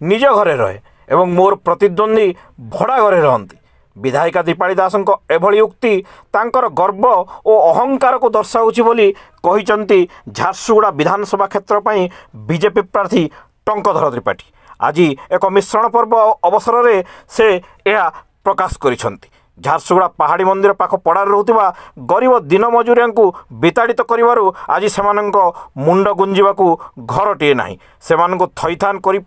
निज घरे रहे एवं मोर प्रतिद्वंदी भड़ा घरे रहंती। विधायिका दीपाली दासଙ୍କ एभली उक्ति तांकर गर्व और अहंकार को दर्शाउछि बोली कहिसंती झारसुगुड़ा विधानसभा क्षेत्र पई बीजेपी प्रार्थी टंकधर त्रिपाठी। आज एक मिश्रण पर्व अवसर में से यह प्रकाश करिसंती। झारसुगुड़ा पहाड़ी मंदिर पाख पड़ार रोहुथिबा गरीब दिन मजुरिया को विताड़ित करिवारु आज सेमानंक मुंड गुंजिबाकू घरटीए नाही, सेमानंक थैथान करि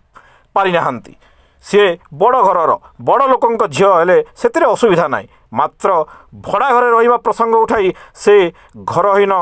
पारि नाहांती। सी बड़ घरर बड़ लोकंक झील हेले सेतिरे असुविधा नाई, मात्र भड़ा घरे रहिबा प्रसंग उठाई से घरहीन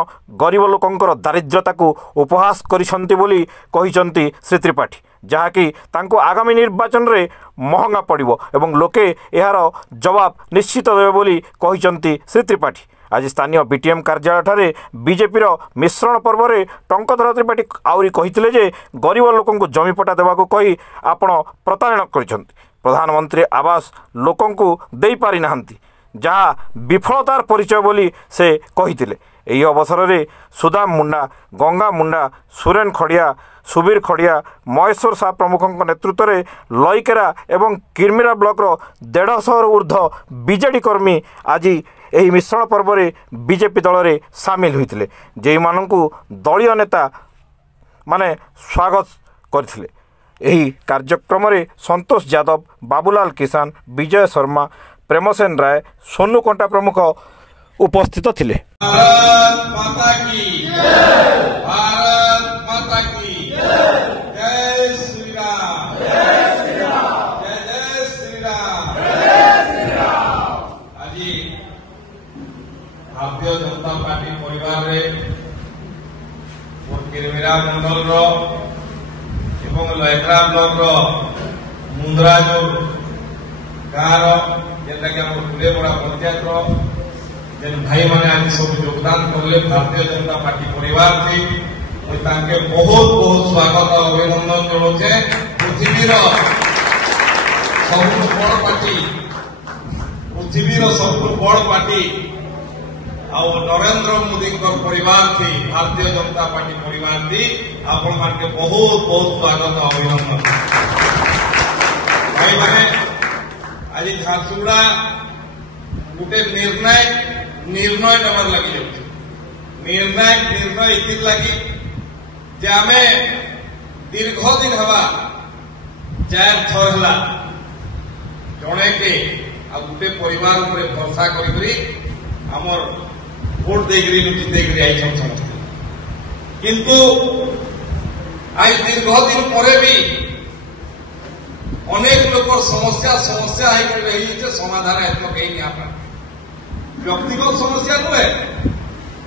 गरीब लोकंकर दारिद्र्यता को उपहास करिसंती बोली कहिसंती श्री त्रिपाठी, जहाँकि तांको आगामी निर्वाचन रे महंगा पड़िबो एवं लोके एहार जवाब निश्चित देबे बोली कहिसंती श्री त्रिपाठी। आज स्थानीय बीटीएम कार्यालय ठारे बीजेपी मिश्रण पर्व में टंकधर त्रिपाठी आउरी कहिथिले जे गरीब लोकंकु जमीपटा देवाकू कही आपण प्रताड़ना करिसंती। प्रधानमंत्री आवास लोकंकु देई पारि नाहांती, जहाँ विफलतार परिचय बोली से कहिथिले। एही अवसर में सुदाम मुंडा, गंगा मुंडा, सुरेन खड़िया, सुबीर खड़िया, महेश्वर शाह प्रमुखों नेतृत्व में लईकेरा एवं किरमिरा ब्लॉक 150 ऊर्ध्व बीजेडी कर्मी आज यही मिश्रण पर्व में बीजेपी दल में सामिल होते, जे मानू दलीय नेता माने स्वागत करथिले। यही कार्यक्रम में संतोष यादव, बाबूलाल किसान, विजय शर्मा, प्रेमसेन राय, सोनू कंटा प्रमुख उपस्थित थिले। भारत माता की जय, भारत माता की जय श्री राम, जय श्री राम, जय जय श्री राम, जय श्री राम। आज भारतीय जनता पार्टी परिवार रे किरमिरा मंडल एवं लयकरा ब्लॉक मुंद्राजोर गाँव जेनटा कि फुलेबड़ा पंचायत जेन भाई माने आज सब योगदान करले भारतीय जनता पार्टी परिवार थी, मुझे बहुत बहुत स्वागत और अभिनंदन जनाऊे। पृथ्वीर सबुठ बड़ पार्टी, पृथ्वीर सबुठ बड़ पार्टी आउ नरेंद्र मोदी परिवार थी, भारतीय जनता पार्टी परिवार थी। आपण मानके बहुत बहुत स्वागत और अभिनंदन। भाई माने आज झारसुगुड़ा गोटे निर्णय नबार लगी निर्णय इति लगी जे आमे दीर्घ दिन हवा 4 थर हला जणे के आ गोटे परिवार ऊपर भरोसा करी हमर वोट देकरी जितेकरी आई समस्ते, किंतु आज दीर्घ दिन पर भी अनेक लोक समस्या है समाधान एत कहीं नहीं। व्यक्तिगत समस्या नुहे,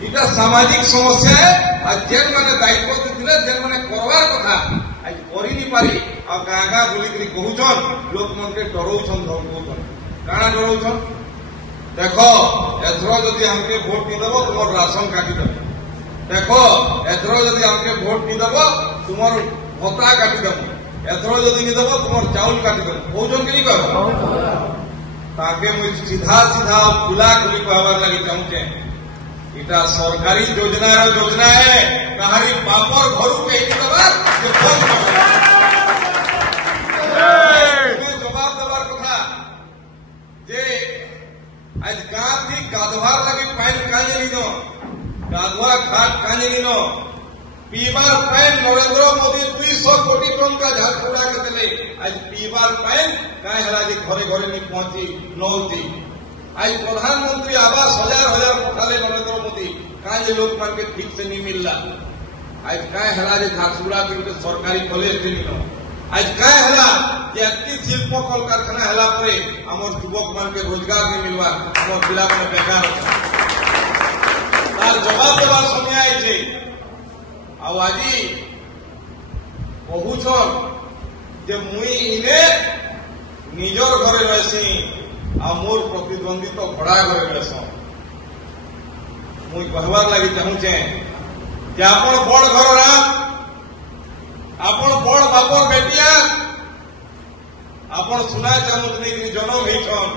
इटा सामाजिक समस्या है। आज जेन माने दायित्व देथिले जेन माने करवार कथा आज करि नि पारि आ गाँ गाँ बुलिकरी कहूछन, लोक मन के डरौछन, धमकौछन। काना डरौछन? देखो एथरो जदि हमके वोट नि दबो तुमर राशन काटी देबो, देखो एथरो जदि हमके वोट नि दबो तुमर भत्ता काटी देबो, एथरो जदि नि दबो तुमर चाउल काटी देबो। कहूछन कि नि कहबो? ताके मुझे सीधा सीधा खुला खुली कहबार लगी चाहूचे, इटा सरकारी योजना है, कहानी बापर घर के जवाब देवार कथा जे आज गाँव थी गाधवार लगी पाइन काजे लीनो, गाधवा घाट काजे लीनो, पीबार पाइन नरेंद्र मोदी 200 कोटी टंका झारसुगुड़ा के देले। आज पीबार पाइन काहे हला जे घरे घरे नहीं पहुंची नौती। आज प्रधानमंत्री आवास 1000 उठाले नरेंद्र मोदी, काहे लोग मान के ठीक से नहीं मिलला। आज काहे हला जे झारसुगुड़ा के सरकारी कॉलेज देनिनो, आज काहे हला जे अति शिल्प कल कारखाना हला परे हमर युवक मान के रोजगार नहीं मिलवा, हमर जिला में बेकार तार जवाब देवा समय आई छे। आज कहूछन जे मुई इने निजर घरे रहसी आ मोर प्रतिद्वंदी तो भड़ा घरे रहस। मुई कहबार लगी चाहूचे जे आपण बड़ घर आपण बड़ बापर बेटिया आपण सुना चाहूत नहीं जन्म होइछन,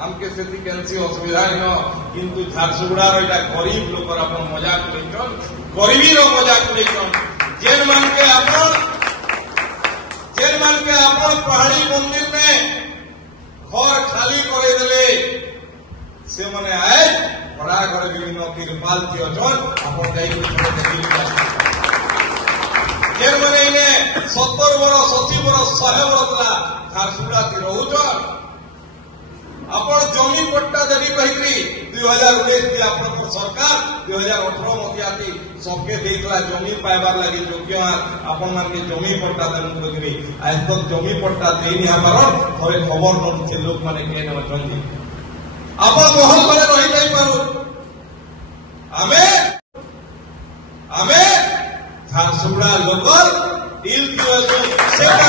हमके से कैंसी असुविधा न, किंतु झारसुगुड़ा गरीब लोकर अपन मजाक उड़ेछन, गरीबी मजाक उड़ेछन। जेन मान के अपन आपण पहाड़ी मंदिर में घर खाली करे देले से माने आए बड़ा घर विभिन्न तिरपाल थी अचन आपण जाई जेन माने इने 70 वर्ष 80 वर्ष 100 वर्ष ला झारसुगुड़ा थी रहउछ आपण जमी पट्टा देली कहित्री 2019 थी आपण सरकार 2018 मथिया थी सबके देखला जमी पाइबार लगी योग्य आपण मान के जमी पट्टा देनु कहित्री आज तक जमी पट्टा देनी हमार थोड़े खबर न छे लोक माने के न अछंती आपण महल घरे रहि जाई पारू आमे झारसुगुड़ा लोकल दिल की सेवा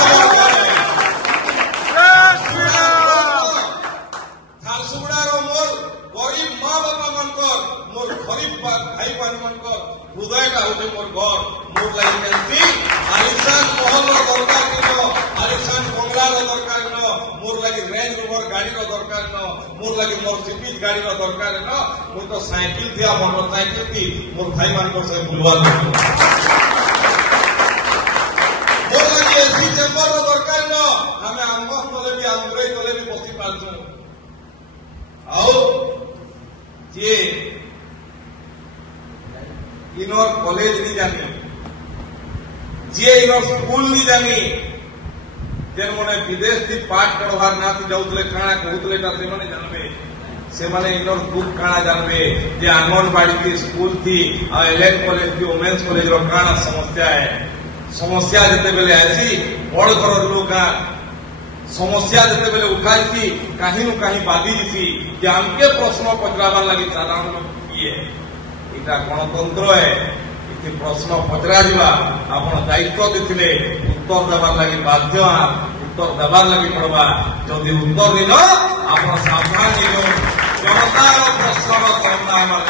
झारसुगुड़ार मोर गरीब माँ बापा मनकर मोर गरीब भाई बहन मनकर हृदयटा हूँ मोर घर मोर लगी आलिशान महल दरकार न आलिशान बंगलार दरकार न मोर लगी रेंज रोवर गाड़ी दरकार न मोर लगी मर्सिडीज गाड़ी दरकार न मोर तो साइकिल थी मोटरसाइकिल थी मोर भाई मान से बुलवा मोर लगी एसी चेम्बर दरकार न हमें आंबस तले भी आंबुरे तले भी बसी पार्छू आओ जे इनर कॉलेज नहीं जानी जे इनर स्कूल नहीं जानी जेन मने विदेश थी पाठ पढ़वार ना थी जाउतले काना कहउतले ता से माने जानबे से माने इनर दुख काना जानबे जे आंगनबाड़ी थी स्कूल थी आ एलएन कॉलेज थी वुमेन्स कॉलेज रो काना समस्या है समस्या जते बेले आसी बड़ घर लोग समस्या जिते बेले उठाई थी कहीं न कहीं बाधी थी कि हमके प्रश्न पचराबार लगी साधारण लोग किए इटा गणतंत्र है इति प्रश्न पचरा जीवा आपण दायित्व देथिले उत्तर देबार लगी बाध्य उत्तर देबार लगी पड़वा जदि उत्तर दिन आपण सावधान हो जनतार प्रश्न सामना हमार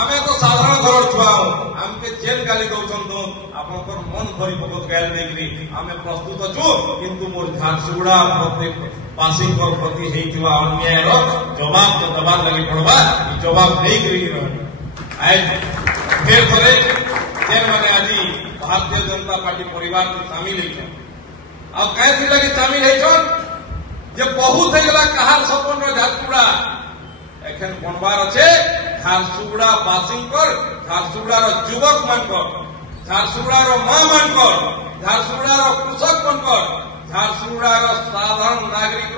आमे तो साधारण घर छुआ हमके जेल गाली दौछन तो आपनकर मन भरी भगत गाल देखली आमे प्रस्तुत छु किंतु मोर झारसुगुड़ा प्रत्येक पासिंगर प्रति हेतिवा अन्याय रो जवाब तो दबार लगी पड़वा जवाब देई करी रह आइ फेर करे जेन माने आजी भारतीय जनता पार्टी परिवार में शामिल है अब कैसे लगी शामिल है जे बहुत है गला कहार सपन रो झारसुगुड़ा एखन बनबार আছে झारसुगुड़ा बासिंकर झारसुगुड़ार युवक मानकर झारसुगुड़ार माँ मानकर झारसुगुड़ार कृषक मानकर झारसुगुड़ार साधारण नागरिक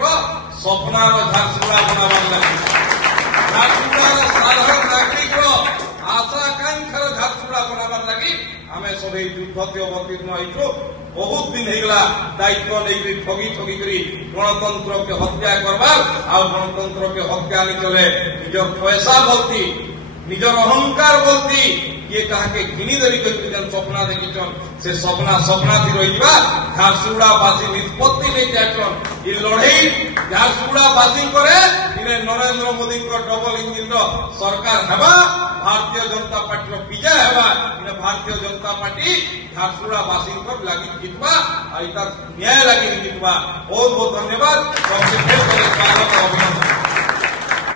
स्वप्नार झारसुगुड़ा बनाबार लगी झारसुगुड़ार साधारण नागरिक आशा आकांक्षार झारसुगुड़ा बनाबार लगी आमे सबै युद्ध के अवतीर्ण होइछु बहुत दिन हेगला दायित्व नहीं ठगी ठगी करी गणतंत्र के हत्या करबार आ गणतंत्र के हत्या नहीं चले निजर पैसा बोलती निजर अहंकार बोलती ये कहा के गिनी दरी जन स्वप्ना देखिछन से स्वप्ना थी रहिबा झारसुगुड़ा बासी निष्पत्ति नहीं जाचन ये लड़ाई झारसुगुड़ा बासी करे इने नरेंद्र मोदी को डबल इंजिन रो सरकार हेबा भारतीय जनता पार्टी रो विजय हेबा इने भारतीय जनता पार्टी झारसुगुड़ा बासी को लगी जितबा आ इता न्याय लगी जितबा बहुत बहुत धन्यवाद सबसे फिर स्वागत अभिनंदन